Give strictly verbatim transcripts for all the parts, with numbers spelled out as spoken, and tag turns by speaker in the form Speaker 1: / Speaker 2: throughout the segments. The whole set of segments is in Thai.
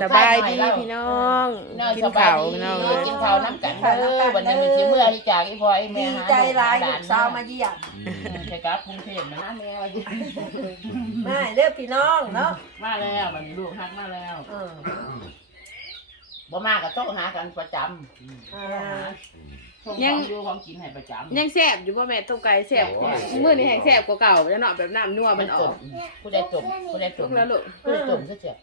Speaker 1: สบายดีพี่น้องกินข้าวพี่น้อง
Speaker 2: กินข้าวน้ำกันเด้อวันนี้มันสิเมื่อที่จากอีพ่ออีแม่หา
Speaker 3: ใจร้ายลูกสาวมาเยี่ยม
Speaker 2: ใช่ครับกรุงเทพนะแม่
Speaker 3: มาเด้อพี่น้องเนาะ
Speaker 2: มาแล้ววันนี้ลูกฮักมาแล้วบ่มาก็โทรหากันประจำยังดูของกินให้ประจำ
Speaker 1: ยังแซ่บอยู่บ่แม่ต้มไก่แซ่บมื้อนี้แห้งแซ่บกว่าเก่าแล้วเนาะแบบน้ำนัวมันออก
Speaker 2: ผู้ใดจมผู้ใดจม
Speaker 1: แล้วลูก
Speaker 2: ผู้ใดจมซะเจ็บ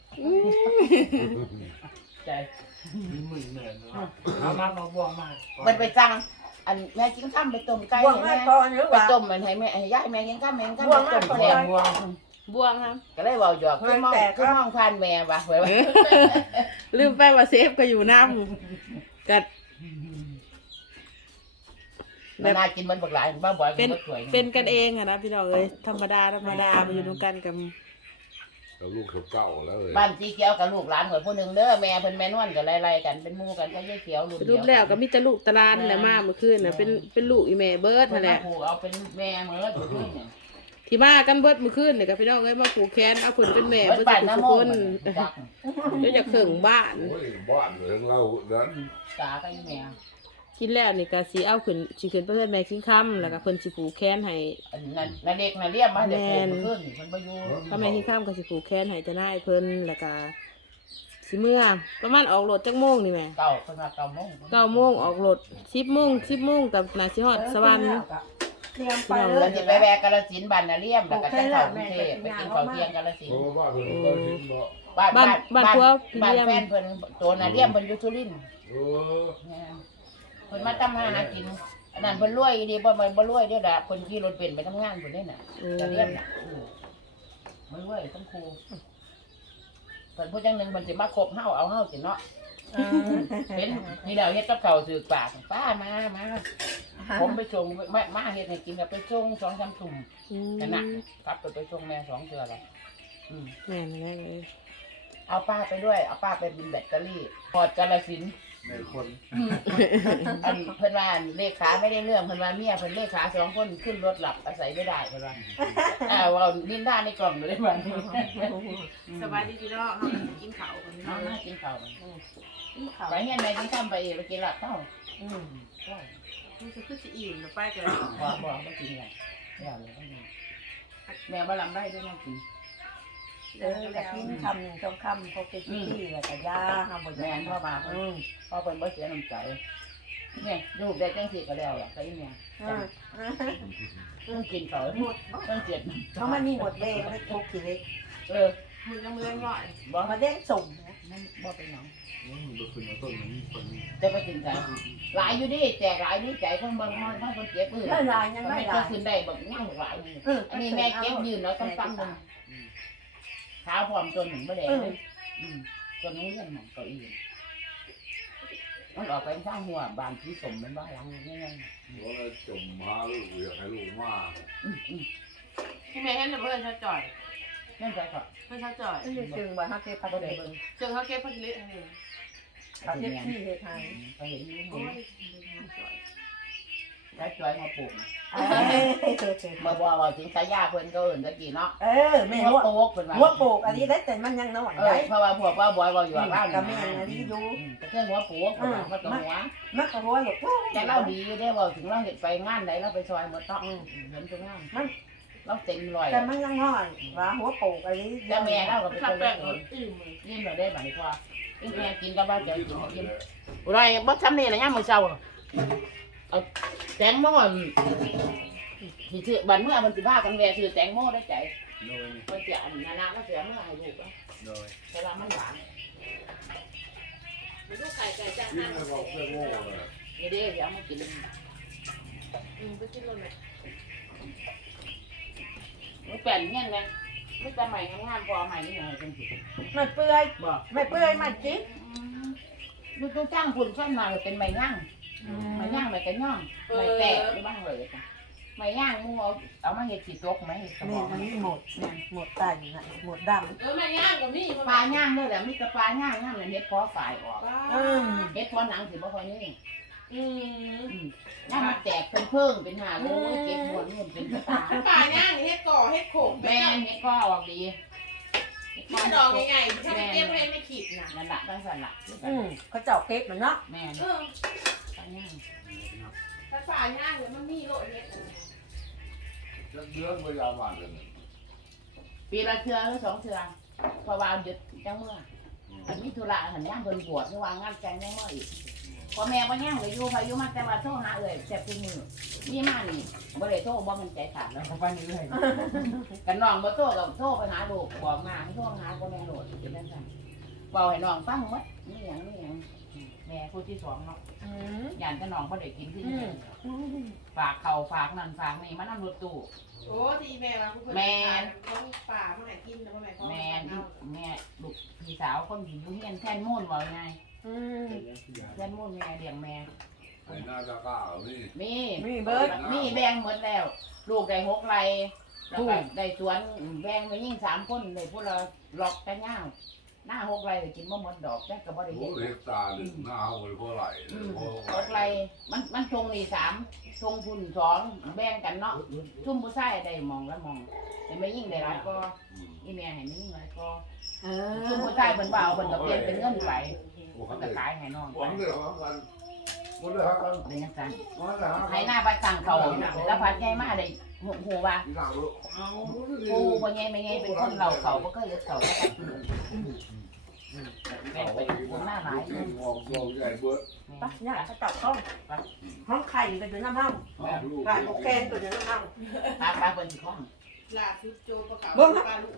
Speaker 2: ใจ
Speaker 4: มึงเหนื่อยเนาะเอามามาบวงมา
Speaker 2: มันไปสั่งอันแม่กินข้ามไปต้มไก่แม่ไปต้มมันให้แม่ให้ยายแม่กินข้ามแม่กินข้ามต้มแซ่บบวง
Speaker 1: บวงครับ
Speaker 2: ก็เลยเว้าหยอกคือมองคือมองผ่านแม่ว่ะไว้ว่า
Speaker 1: ลืมไปว่าเซฟก็อยู่น้ำกัด
Speaker 2: แบบน่ากินมันบักหลายบ้าบ่อย
Speaker 1: เป็นเป็นกันเองอะนะพี่น้องเอ้ยธรรมดาธรรมดามาอยู่ด้วยกันกับ
Speaker 5: แล้วลูกเขาเก่าแล้วเลย
Speaker 2: บ้านสีเขียวกับลูกหลานของผู้หนึ่งเด้อแม่เพิ่นแม่นวลกันไล่ๆกันเป็นหมู่กันก็ยายเขียวลูกเดียว
Speaker 1: รูปแล้วก็มีแต่ลูกตลาดแหละมาเมื่อคืนน่ะเป็นเป็นลูกอีแม่เบิร์ดนั่นแหละ
Speaker 2: ผูกเอาเป็นแม่เหมือนอยู่ที่นี่
Speaker 1: ที่มากันเบิร์ดเมื่อคืนนี่ก็พี่น้องเอ้ยมาผูกแขนเอาผลเป็นแม่เบิร์ดทุกคนเดี๋ยวจะเข่งบ้าน
Speaker 5: บ้านเรื่องเราดัน
Speaker 2: ตาก็อีแม่
Speaker 1: กินแล้วนี่ก็สิเอาขึ้นสิขึ้นไปเพื่อนแม่คิงคำแล้วก็เพิ่นสิผูกแขนให้
Speaker 2: นั่นนั่นเด็กน่ะเรียบมาเด็กผูกขึ้นเพิ่นบ่อยู่
Speaker 1: ถ้าแม่คิงคำก็สิผูกแขนให้จะนายเพิ่นแล้วก็สิเมื่อประมาณออกรถจักโมงนี่แม่
Speaker 2: เก้าเพิ่นว่าเก้าโมง
Speaker 1: เก้าโมงออกรถสิบโมงสิบโมงกับน่าสิฮอดสวรรค์
Speaker 3: เตรียมไป
Speaker 2: เพิ่นสิไปแวะกาฬสินธุ์บ้านน่ะเรียมแล้วก็จะเข้ากรุงเทพไปกินข้าวเที่ยงกาฬสินธุ์บ้านบ้านบ้านพัวบ้านแฟนเพิ่นตัวน่ะเรียมเพิ่นอยู่สุรินทร์เออเพิ่นมาทำหากินอันนั้นเพิ่นรวยดีบ่มันบ่รวยเด้อดาเพิ่นขี่รถเป็นไปทำงานเพิ่นได้น่ะจะเรียมน่ะมันรวยทั้งคู่เพิ่นผู้จังนึงเพิ่นสิมาคบเฮาเอาเฮาสิเนาะเห็นนี่แล้วเฮ็ดกับข้าวถือปากป้ามามาผมไปส่งมามาเฮ็ดให้กินแบบไปส่ง สองสาม ทุ่มนั่นน่ะกลับไปไปส่งแม่สองเทื่อแล้วอืม
Speaker 1: แม่นั่นแหละ
Speaker 2: เอาป้าไปด้วยเอาป้าไปบินแบตเตอรี่พอดกาฬสินธุ์
Speaker 4: ในคน
Speaker 2: อันเพิ่นว่าเลขาไม่ได้เรื่องเพิ่นว่าเมียเพิ่นเลขาสองคนขึ้นรถหลับอาศัยไม่ได้เพิ่นว่าอ่าว่านินทาในกล่องอยู่ได้บ่
Speaker 1: สบายดีพี่น้องกินข้าวกัน
Speaker 2: เ
Speaker 1: นาะ
Speaker 2: ากินข้าวไปเฮ็ดแม่กินข้าวไปเองไปกินหลับเฮาอืมก็
Speaker 1: มันสิคือสิอิ่มเนาะไปกัน
Speaker 2: บ่บ่บ่กินแล้วแล้วเลยแม่บ่ลำได้ด้วยน้องกิน
Speaker 3: เออแต่กินคำหนึ่งสองคำเขาเป็นที่แล้วก็ยาห้ามบ่แม่น
Speaker 2: พ่อมาเพิ่นพ่อเพิ่นบ่เสียน้ำใจเนี่ยลูกได้จังซี่ก็แล้วล่ะก็อีแม่ต้องกินเขาต้องเจ็บ
Speaker 3: เพราะมันมีหมดเลยมันทุกทีเล็ก
Speaker 2: เออ
Speaker 1: มือยังมือง่อย
Speaker 2: บ่
Speaker 3: มาเด้งส่ง
Speaker 2: นั่นบ่เป็นหยัง
Speaker 4: จะ
Speaker 2: ไปกินใจหลายอยู่ดิแจกหลายนี่ใจเพิ่นเบิ่งมันเพิ่นเจ็บมือ
Speaker 3: หลายยังไม่หลาย
Speaker 2: ขึ้นได้บ่ยังหลายอันนี้แม่เก็บยืนแล้วต้องฟังนึงเท้าพร้อมจนหนึ่งบ่ได้เลยจนนู้นยังหนังเก้าอี้มันออกไปข้างหัวบานที่สมมันบ้าหลังนี่ไง
Speaker 5: ว่าจมมาลูกอยากให้ลูกมา
Speaker 1: ที่แม่เห็นเพื่อนชาจ่อย
Speaker 2: นั่นใจก่อน
Speaker 1: เพื่อนชาจ่อย
Speaker 3: จึงว่าฮักเก็บพัดเลย
Speaker 1: จึงเขาเก็บพัดเละเลย
Speaker 3: พัดเก็บที่เฮ็ดให้
Speaker 2: ไปเห็นนี่ได้จอยมาปลูกมาบอกว่าถึงสายยาเพิ่นก็เอื่นตะกี้เนาะ
Speaker 3: เออแม่หัวโปกหัวโปกอันนี้ได้แต่มันยังน้อย
Speaker 2: ได้เพราะว่าพวกว่าบอยว่าอยู่บ้าน
Speaker 3: กับแม่อันนี้ดู
Speaker 2: แต่เรื่องหัวโปกมันก็หัว
Speaker 3: มันก็หัวหลก
Speaker 2: แต่เราดีอยู่ได้ว่าถึงเราเห็ดไปงานไหนเราไปซอยหมดต้องเห็นตรงนั้นมันเราเต็มลอย
Speaker 3: แต่มันยังน้อยว่าหัวโปกอันนี้
Speaker 2: แล้วแม่เราก็เป็นคนเล็กยิ้มเราได้แบบนี้กว่าอิ่มแม่กินกับบ้านเจ้ากินกินอะไรบ่ทำนี่นะย่ามือเช้าเอาแตงโมที่ถือบันเมื่อมันสิบ้ากันแวะถือแตงโมได้ใจ
Speaker 4: โดย
Speaker 2: มันจะอันนานาก็เสียเมื่อให้ลูกแล้ว
Speaker 4: โดย
Speaker 2: แต่ละมันหวาน
Speaker 1: ลูกไก่ไก่จ้า
Speaker 5: กินให้บอกเพื่อนโง่เลย
Speaker 2: นี่เด้เดี๋ยวมากิน
Speaker 1: อืมไปกินเลยไหม
Speaker 2: มันแป่นเงี้ยไงไม่แต่ใหม่งานพอใหม่นี่ไงจังสิ
Speaker 3: ไม่เปื่อยไม่เปื่อยมันจิ๊บ
Speaker 2: มันต้องจ้างคุณช่วยมาเป็นใบย่างใบย่างใบกระย่องใบแตกหรือบ้างเลยจ้ะใบย่างมูเอาเอามาเห็ดสีตกไหมเห็ดสมอง
Speaker 3: มันหมดหมดไตน่ะหมดดำ
Speaker 1: เออแม่ย่างกับนี่
Speaker 2: ปลาย่างด้วยแหละมีแต่ปลาย่างย่างเลยเห็ดพอฝ่ายออกเห็ดพอหนังถือว่าพอนี่
Speaker 1: อืม
Speaker 2: ย่างมันแตกเป็นเพิ่งเป็นหาโอ้ยเก็บหมดนู่นเป็นปลา
Speaker 1: ปลาย่างเห็ดก่อเห็ดโขก
Speaker 2: แม่เห็ดก็ออกดี
Speaker 1: มันออกง่ายๆถ้าไม่เตรียมให้ไม่ขีดนะ
Speaker 2: นั่นแหละตั้งสันหลัก
Speaker 3: อืมเขาเจาะเค้กมันเนาะ
Speaker 2: แม่
Speaker 1: เออ
Speaker 2: ตั้งย่าง
Speaker 1: ถ้าฝ่าย่างเนี่ยมันมีโลดเนี่ย
Speaker 5: จะเดือนพยาบาลเลย
Speaker 2: ปีละเทือหรือสองเทือพอวางหยุดจังเมื่อมันมีธุระหันย่างเพิ่นปวดนี่วางงานแกงยังเมื่ออีกพอแม่บ่ย่างเลยอยู่พายุมาแต่ว่าโทรหาเอ่ยแซ่บทุกมือนี่มานี่บ่ได้โทรบ่มันใจขาดแล้วเขาไปนี่เลยกันน้องบ่โทรกับโทรไปหาลูกบอกมาให้โทรหาพ่อแม่โหลดเป็นจังซั่นเว้าให้น้องฟังหมดนี่หยังนี่หยังแม่ผู้ที่สองเนาะ
Speaker 3: อืม
Speaker 2: ย่านแต่น้องบ่ได้กินที่นี่ฝากเขาฝากนั่นฝากนี่มานำรถตู้
Speaker 1: โอ้ที่แม่ว่าผู้คนต้องฝ่าเมื่อไหร่กินแล้วเมื่อไหร่เขา
Speaker 2: แม่ที่แม่ลูกพี่สาวคนที่อยู่เฮียนแท่นมูนว่าไง
Speaker 3: อืม
Speaker 2: แท่นมูนแม่เลี้ยงแม่
Speaker 5: ไอ้หน้าตะก้านี่
Speaker 2: มี
Speaker 3: มีเบิร์ด
Speaker 2: มีแบ่งหมดแล้ว ลูกได้หกไร่แล้วก็ได้สวนแบ่งไปยิ่งสามคนเลยพวกเราหลอกแต่ย่างหน้าหกไร่เลยกินบ่หมดดอกแต่ก็บ่ได้
Speaker 5: โอ้
Speaker 2: เฮ็ด
Speaker 5: เฮกตาร์หนึ่งหน้าเอาไปเท่าไหร่
Speaker 2: หกไร่มันมันชงนี่สามชงพุ่นสองแบ่งกันเนาะชุ่มผู้ชายได้มองแล้วมองแต่ไม่ยิ่งได้หลายก็อีแม่ให้ไม่ยิ่งหลายก็
Speaker 3: เออ
Speaker 2: ชุ่มผู้ชายเพิ่นว่าเอาเพิ่นก็เปลี่ยนเป็นเงินไป
Speaker 5: โอ้
Speaker 2: เพิ่
Speaker 5: เขา
Speaker 2: น
Speaker 5: เล
Speaker 2: ก็
Speaker 5: ย
Speaker 2: ขายให้น้อง
Speaker 5: ห
Speaker 2: ไป
Speaker 5: วังเลยครับกันหมดเลยครับกัน
Speaker 2: เป็นจังซั่น
Speaker 5: หมดเลยครับ
Speaker 2: ให้หน้าไปสั่งเขาแล้วพัดใหญ่มาได้หูหูว่า
Speaker 5: อีหลังลูกเอา
Speaker 2: ปูบ่ใหญ่ไม่ใหญ่เป็นคนเหล่าเขาบ่เคยเฮ็ดเขาแล้วกันแบ่งไปคนหน้าหลาย
Speaker 5: มองมองใหญ่เบิร์ด
Speaker 3: ปะเนี่ยเขาเจาะห้องห้องไข่ก็อยู่น้ำห้อง
Speaker 5: ลูก
Speaker 3: ไข่โอเคก็อยู่น้ำห้อง
Speaker 2: ปลาปลาเพิ่นสิของ
Speaker 1: ล่าสุดโจประกาศปลาลูก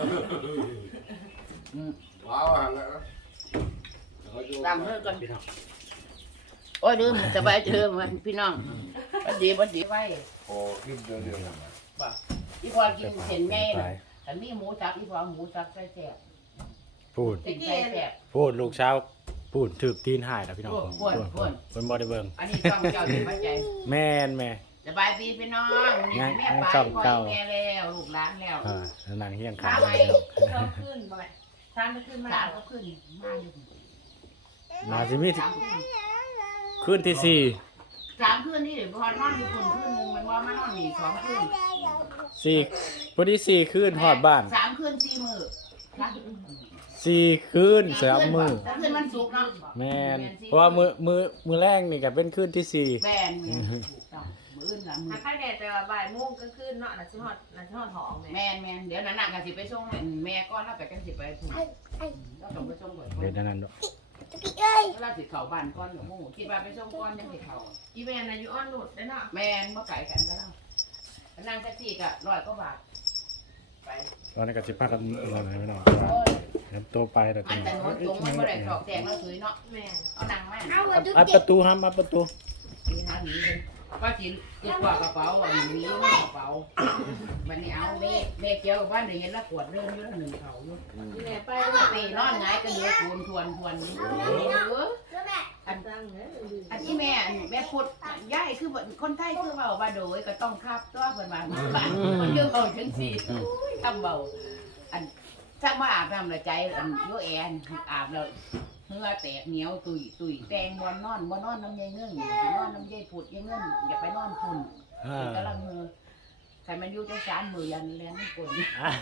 Speaker 2: อืม
Speaker 5: ว้าวหันแล้ว
Speaker 2: ตามเด้อก่อนโอ้ยลืมสบายเด้อมันพี่น้องบ่ดีบ่ดีไว้
Speaker 5: โอ้กินเดียวเดียว
Speaker 2: อีพอกินเส้นใหญ่น่ะคันมีหมูสับอีพอหมูสับใส่แซ่บ
Speaker 6: พูด
Speaker 2: กินใส่แซ่บ
Speaker 6: พูดลูกเช้าพูดถึกตีนหายแล้วพี่น้อง
Speaker 2: พูด
Speaker 6: ผม
Speaker 2: พูดพูด
Speaker 6: เพิ่นบ่ได้เบิ่ง
Speaker 2: อันนี้ต้องเจ้าสิมาใจ
Speaker 6: แม่นแม่
Speaker 2: สบายดีพี่น้องนี่แม่ไปพ่อแม่แล้วลูกหลานแล้ว
Speaker 6: อ่านั่งเฮียงขา
Speaker 2: ข้าว
Speaker 6: ว
Speaker 2: ไว้
Speaker 1: เราขึ้นบ่อยทานไม่ขึ้นมา
Speaker 2: สามก็ขึ้นมาอยู่
Speaker 6: น่าสิมี
Speaker 2: สามขึ้น
Speaker 6: คืนที่สี่
Speaker 2: สามคืนนี่เดี๋ยวพอนอนอยู่คนคืนนึงมันว่ามานอนนี่สองคืน
Speaker 6: สี่พอดีสี่คืนฮอดบ้าน
Speaker 2: สามคืนสี่มื้อนะ
Speaker 6: สี่คืนสามมื้อ
Speaker 2: สามคืนมันสุกร์เนาะ
Speaker 6: แม่นเพราะว่ามื้อมื้อมื้อแรกนี่ก็เป็นคืนที่สี่
Speaker 2: แบนเงินถูกต้องมื้ออื่นละมื้อ
Speaker 1: ถ้าใครแดดแต่ว่าบ่ายโมงก็ขึ้นเนาะน่ะชิฮอดน่ะชิฮอดหอมแม่
Speaker 2: แม่นแม่นเดี๋ยวนั้นน่ะก็สิไปส่งแม่ก่อนแล้วก็จังสิไปถูกแล้วต้องไปส่งก่อน
Speaker 6: เป็นอันนั้นดอก
Speaker 2: แล้วสิเข้าบ้านก่อนหมู่คิดว่าไปส่งก่อนจังสิเข้า
Speaker 1: อีแม่น่ะอยู่อ้อนหนุดได้เนาะ
Speaker 2: แม่นบ่ไกลกันแล้วนั่งแท็กซี่ก็ร้อยกว่าบาทไป
Speaker 6: ตอนนี้ก็สิพากันนอนให้พี่น้อง
Speaker 2: โอ้ย
Speaker 6: เดี๋ยวโตไปแล้ว
Speaker 2: อัน
Speaker 6: พี่
Speaker 2: แต่
Speaker 6: น้อง
Speaker 2: รถตรงมันบ่ได้ตอกแตกแล้วสวยเนาะ
Speaker 1: แม่
Speaker 2: เอาหนังมา
Speaker 1: เอา
Speaker 6: อัดประตูห้ามอัดประตู
Speaker 2: มีหาหนีเลยก็สิติดกว่ากระเป๋าอ่ะมีกระเป๋ามันนี่เอาแม่แม่เกี่ยวกับบ้านได้เห็นแล้วปวดเรื่องอยู่แล้วหนึ่งเขาอยู่
Speaker 1: อีแม่ไป
Speaker 2: ปกตินอนหงายก็เดือดทวนทวนทวนนี่เออ
Speaker 1: อันตั้งเนี่ย
Speaker 2: อันที่แม่แม่พูดย่ายคือคนไทยคือเบาว่าโดยก็ต้องคับตัวเพิ่นว่ามันเยอะเอาถึงสี่ทำเบาอันถ้ามาอาบน้ำละใจอันโยแอนอาบแล้วเหือแตกเหนียวตุยตุยแตงบนนอนบนนอนน้ำยายเงื่อนนอนน้ำยายผุดยายเงื่อนอย่าไปนอนฝุ่น
Speaker 6: อ่าก
Speaker 2: ำลังมือใครมันอยู่จังสารมือยันแลนนี่คน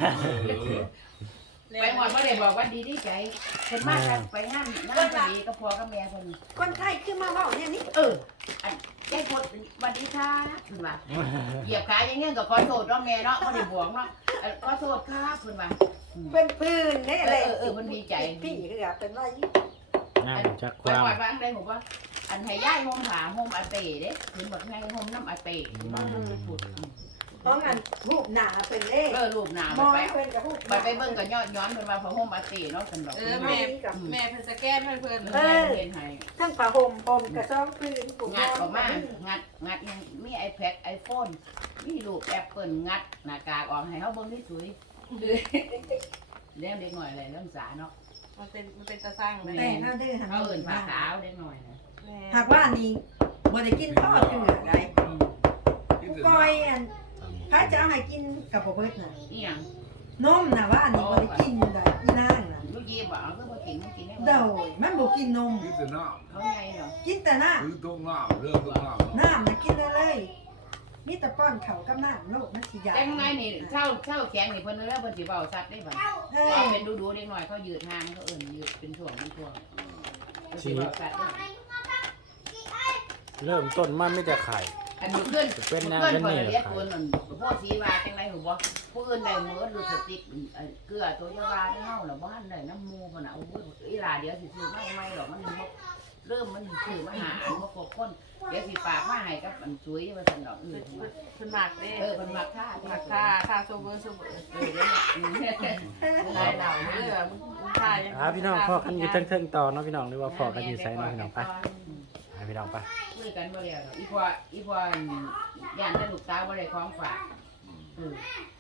Speaker 2: ไปหมดไม่ได้บอกว่าดีดีใจเห็นมากกันไปงานงานพอดีก็พอกับแม่คน
Speaker 3: คนไทยขึ้นมาเว่าเนี่ยนี่
Speaker 2: เอออันยายผุดสวัสดีค่ะคุณว่าเหยียบขาอย่างเงี้ยก็ขอโทษน้องแม่เนาะไม่ได้บวกเนาะขอโทษครับคุณว่า
Speaker 3: เป็นปืนนี่
Speaker 2: เอ
Speaker 3: เลย
Speaker 2: อเออมันดีใจ
Speaker 3: พี่คือกับเป็นไร
Speaker 6: งามจักค
Speaker 2: ไป
Speaker 6: วาม
Speaker 2: ปล่อยบ้างได้ผมว่า อันให้ย่ายโฮมหาโฮมอาเต้เด้เห็นบอกไงโฮมน้ำอาเต้บ้านผุด
Speaker 3: เพราะงั้นรูปหนาเป็นเลข
Speaker 2: เออรูปหนาม
Speaker 3: อง
Speaker 2: ไป
Speaker 3: เป็นกับรูป
Speaker 2: ไปไปเบิ่งก็ย้อนย้อนเพิ่นว่าพอโฮมอาเต้เนาะกันดอก
Speaker 1: เออแม่แม่เพิ่นสแกนเพิ่นเพิ่น
Speaker 2: แม่เห็นให้
Speaker 3: ทั้งผ้าห่มผมกระซ้อมปืนปุ่ม
Speaker 2: งัดออกมางัดงัดยังมี iPad iPhone มีรูป Apple งัดหน้ากากออกให้เฮาเบิ่งที่สวยเลี้ยงเด็กหน่อยอะไรเรื่องสาเนาะ
Speaker 1: มันเป็นมันเป็นตาสร้างแม่
Speaker 3: แต่น่าดื้อหัน
Speaker 2: เขาเอิ้นผ้าขาวเด็กหน่อยนะ
Speaker 1: แม่
Speaker 3: หากว่านี่บ่ได้กินทอดเกลืออะไรก้อยอันพระจะเอาให้กินกับบ่เบิดน่ะ
Speaker 2: อีหยัง
Speaker 3: นมน่ะว่านี่บ่ได้กินได้อีนางน่ะ
Speaker 2: ลูกยีบ่เอาคือบ่กินมันกินได้
Speaker 3: เด้อมันบ่กินนม
Speaker 5: กินแต่น้
Speaker 2: เขาใหญ่เนาะ
Speaker 3: กินแต่น้
Speaker 5: ำซื้อต้มน้ำเรื่องต้มน้ำ
Speaker 3: ำน้ำน่ะกินได้เลย
Speaker 5: เ
Speaker 3: มีแต่ป้อนเขากับน้ำโลกมันสิยา
Speaker 2: แต่ไงนี่เช่าเช่าแข็งนี่เพิ่นแล้วเพิ่นสิเว้าซัดได้บ่
Speaker 3: เออ
Speaker 2: ว่าเป็นดูๆเล็กน้อยเขายืดห่างเขาเอิ้นยืดเป็นช่วงเป็นช่วงเพิ่นสิเว้าซัดได้
Speaker 6: เริ่มต้นมันไม่แต่ไข่
Speaker 2: อันนี้เพื่อน
Speaker 6: เป็นแนว
Speaker 2: เพื่อน
Speaker 6: เป็น
Speaker 2: เพิ่น
Speaker 6: นี่
Speaker 2: เรียกตัวนั่นพ่อสีว่าจังได๋หูบ่ผู้อื่นได้มื้อดูสติ๊กเอ่อเกลือตัวยาวาเฮาแล้วบ่ทันได้น้ำมูพุ่นน่ะโอ้ยอีหลาเดี๋ยวสิซื้อมาใหม่หรอกมันบ่เริ่มมันซื้อมาหาอันบ่ครบคนเดี๋ยวสิฝากมาให้กับอันสวยว่าซั่นดอกเออ
Speaker 1: เพิ่นมักเด้
Speaker 2: เออเพิ่นมักท่า
Speaker 1: มักค่าค่าโซเวอร์โซเวอร์
Speaker 2: เออเดี๋ยวนี้
Speaker 1: หลายเหล่าเด้อมึงค่ายัง
Speaker 6: อ่าพี่น้องพอกันอยู่เทิงๆต่อเนาะพี่น้องหรือว่าพอกันอยู่ไสเนาะพี่น้องไปให้พี่น้องไป
Speaker 2: คุยกันบ่แล้วดอกอีพ่ออีพ่อย่านแต่ลูกสาวบ่ได้ของฝากเออ